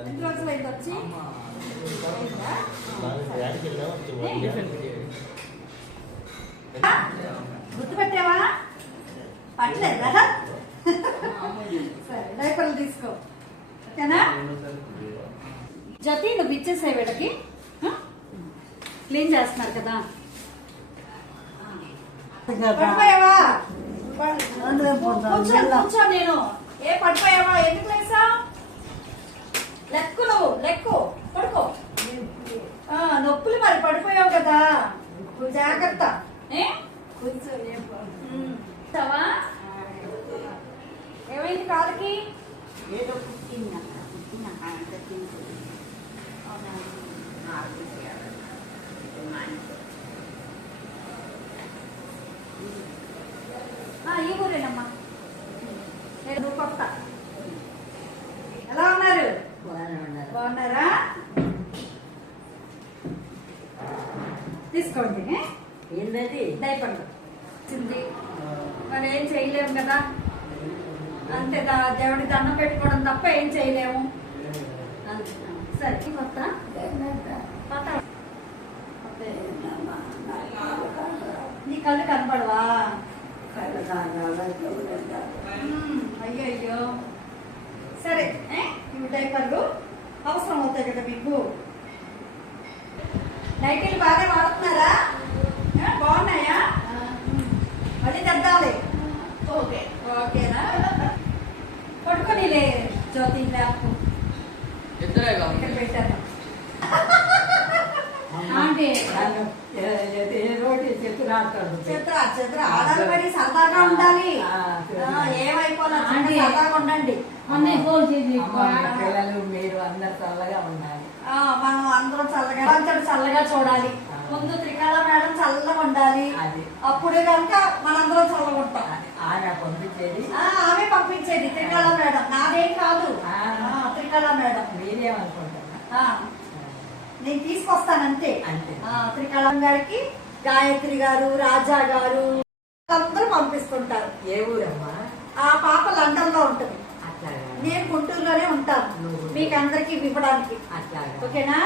ఎన్ని రోజులు అయింది వచ్చి? గుర్తుపెట్టావా? పట్టలేదా? సరే డైపర్లు తీసుకో, ఓకేనా? జ్యోతి నువ్వు ఇచ్చేసే వీళ్ళకి, క్లీన్ చేస్తున్నారు కదా. పడిపోయావా? కూర్చో. నేను ఏ పడిపోయావా? ఎందుకు లేసా? లెక్కు, నువ్వు లెక్కు, పడుకో. నొప్పులు మరి, పడిపోయావు కదా, జాగ్రత్త. కూర్చోవా? ఏమైంది కాలుకి? ఏదో పుట్టిందా ఈ ఊరేనమ్మా. నువ్వు కొత్త. ఎలా ఉన్నారు? బాగున్నారా? తీసుకోండి. ఏంటది? డైపర్లు మరి ఏం చేయలేము కదా, అంతే. దేవుడి దండం పెట్టుకోవడం తప్ప ఏం చేయలేము. సరే కొత్త నీ కళ్ళు కనపడవా? అయ్యో సరే, ఇవి డైపర్లు అవసరం అవుతాయి కదా మీకు. నైటీలు బాగా వాడుతున్నారా? బాగున్నాయా? మళ్ళీ తెద్దాలి. ఓకేనా? పడుకోనిలే జ్యోతి, ల్యాప్ ఇక్కడ పెట్టాను. చిత్ర ఆధార్ పడి సరదాగా ఉండాలి. ఏమైపోయినా సరదాగా ఉండండి. పిల్లలు మీరు అందరు చల్లగా ఉండాలి. మనం అందరం చల్లగా చూడాలి. ముందు త్రికళ మేడం చల్లగా ఉండాలి, అప్పుడే కనుక మనందరం చల్లగా ఉంటాం. ఆమె పంపించేది త్రికళ మేడం, నాదేం కాదు. త్రికళ మేడం మీరేమనుకుంటారా? నేను తీసుకొస్తానంతే. త్రికళ గారికి, గాయత్రి గారు, రాజా గారు అందరూ పంపిస్తుంటారు. ఏ ఊరమ్మా? ఆ పాప లండన్ లో ఉంటుంది, నేను గుంటూరులోనే ఉంటాను. మీకు అందరికి ఇవ్వడానికి, ఓకేనా?